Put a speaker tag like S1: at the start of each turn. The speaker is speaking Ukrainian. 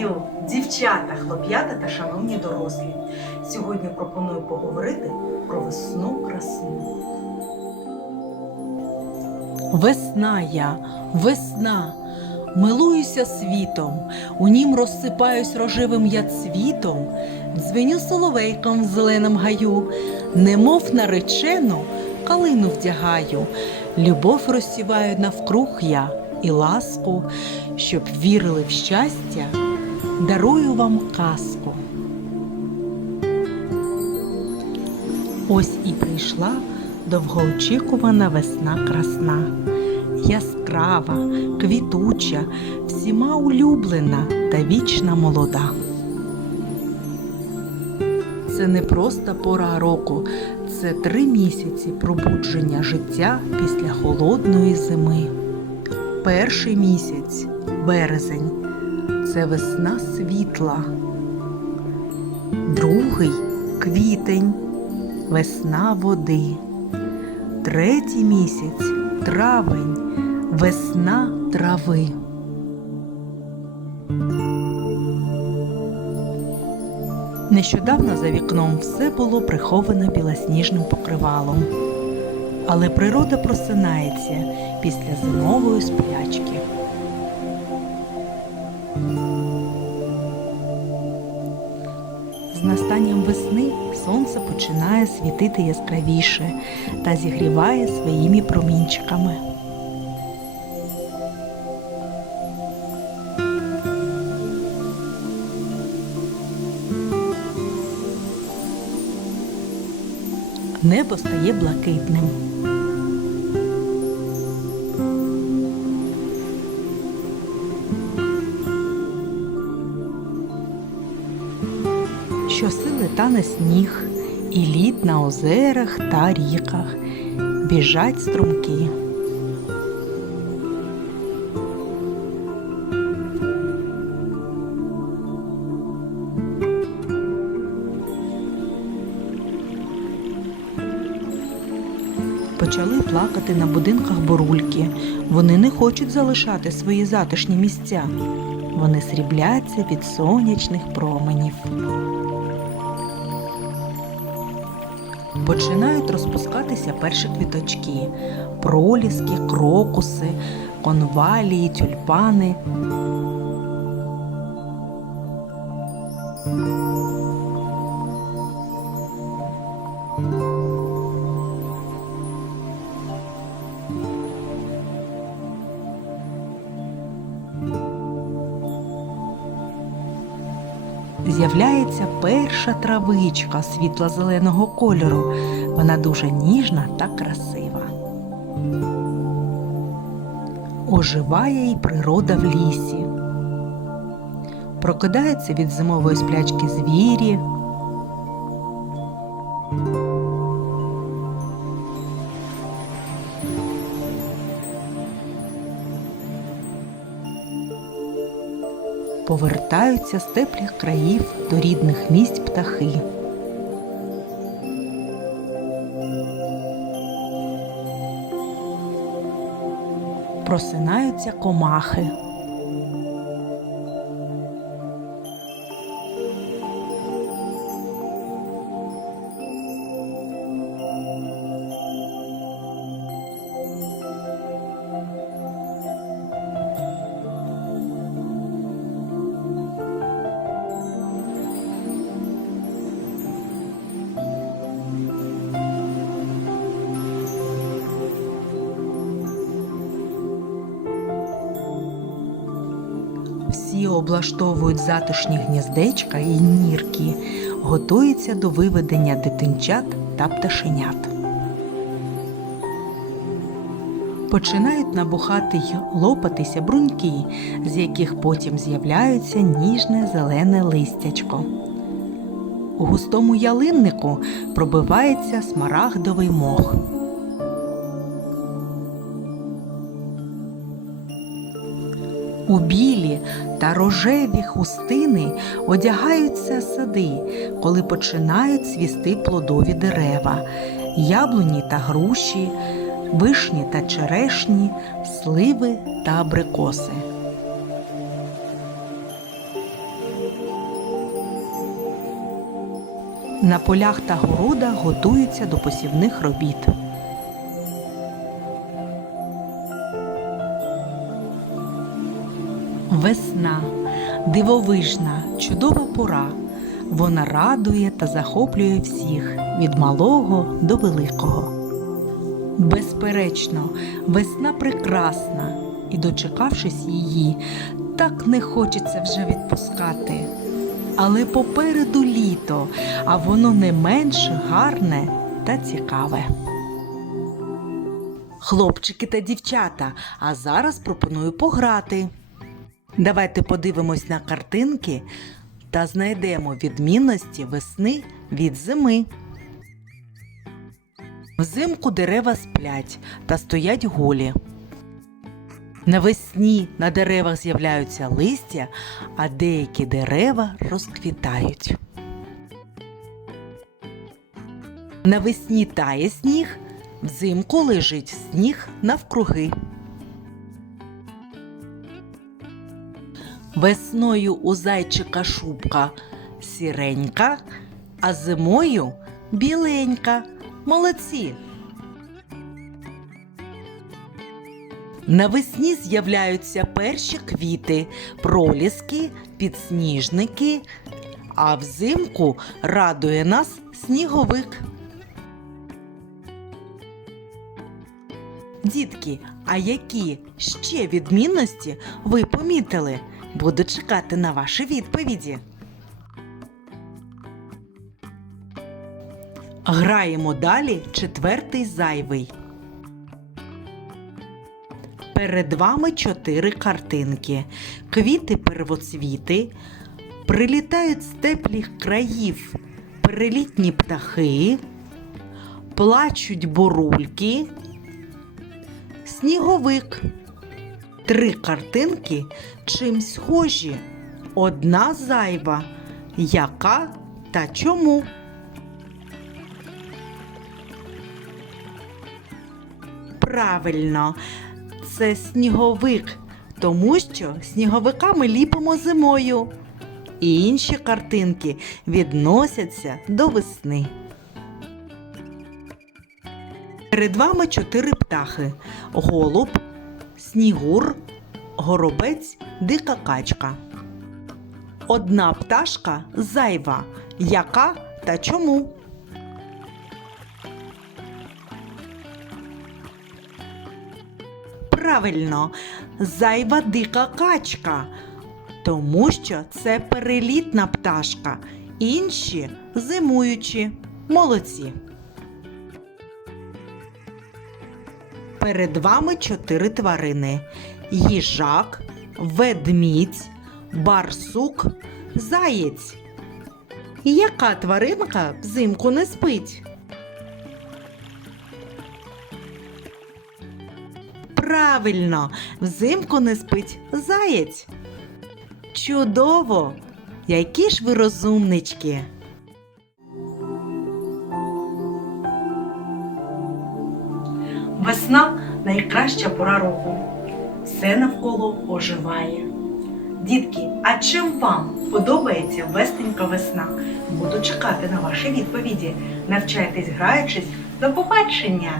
S1: Вітаю, дівчата, хлоп'ята та шановні дорослі. Сьогодні пропоную поговорити про весну красну.
S2: Весна я, весна, милуюся світом, у нім розсипаюсь рожевим я цвітом, дзвеню соловейком в зеленом гаю, немов наречену калину вдягаю, любов розсіваю навкруг я і ласку, щоб вірили в щастя, дарую вам казку. Ось і прийшла довгоочікувана весна красна, яскрава, квітуча, всіма улюблена та вічна молода. Це не просто пора року, це три місяці пробудження життя після холодної зими. Перший місяць березень це весна світла. Другий квітень весна води. Третій місяць травень, весна трави. Нещодавно за вікном все було приховано білосніжним покривалом. Але природа просинається після зимової сплячки. З настанням весни сонце починає світити яскравіше та зігріває своїми промінчиками. Небо стає блакитним. Тане сніг, і лід на озерах та ріках біжать струмки. Почали плакати на будинках бурульки. Вони не хочуть залишати свої затишні місця. Вони срібляться від сонячних променів. Починають розпускатися перші квіточки, проліски, крокуси, конвалії, тюльпани. З'являється перша травичка світло-зеленого кольору. Вона дуже ніжна та красива. Оживає і природа в лісі. Прокидаються від зимової сплячки звірі. Повертаються з теплих країв до рідних місць птахи. Просинаються комахи. Всі облаштовують затишні гніздечка і нірки, готуються до виведення дитинчат та пташенят. Починають набухати й лопатися бруньки, з яких потім з'являються ніжне зелене листячко. У густому ялиннику пробивається смарагдовий мох. У білі та рожеві хустини одягаються сади, коли починають свісти плодові дерева, яблуні та груші, вишні та черешні, сливи та абрикоси. На полях та городах готуються до посівних робіт. Весна дивовижна, чудова пора. Вона радує та захоплює всіх від малого до великого. Безперечно, весна прекрасна, і, дочекавшись її, так не хочеться вже відпускати. Але попереду літо, а воно не менш гарне та цікаве. Хлопчики та дівчата, а зараз пропоную пограти. Давайте подивимось на картинки та знайдемо відмінності весни від зими. Взимку дерева сплять та стоять голі. Навесні на деревах з'являються листя, а деякі дерева розквітають. Навесні тає сніг, взимку лежить сніг навкруги. Весною у зайчика шубка сіренька, а зимою біленька. Молодці. Навесні з'являються перші квіти, проліски, підсніжники, а взимку радує нас сніговик. Дітки, а які ще відмінності ви помітили? Буду чекати на ваші відповіді. Граємо далі четвертий зайвий. Перед вами чотири картинки. Квіти первоцвіти, прилітають з теплих країв перелітні птахи, плачуть бурульки, сніговик. Три картинки чим схожі. Одна зайва. Яка та чому? Правильно, це сніговик, тому що сніговика ми ліпимо зимою. І інші картинки відносяться до весни. Перед вами чотири птахи: голуб, снігур, горобець, дика качка. Одна пташка зайва. Яка та чому? Правильно, зайва дика качка, тому що це перелітна пташка, інші зимуючі. Молодці. Перед вами чотири тварини: їжак, ведмідь, барсук, заєць. Яка тваринка взимку не спить? Правильно, взимку не спить заєць. Чудово! Які ж ви розумнички!
S1: Весна найкраща пора року. Все навколо оживає. Дітки, а чим вам подобається вестенька весна? Буду чекати на ваші відповіді. Навчайтесь граючись. До побачення!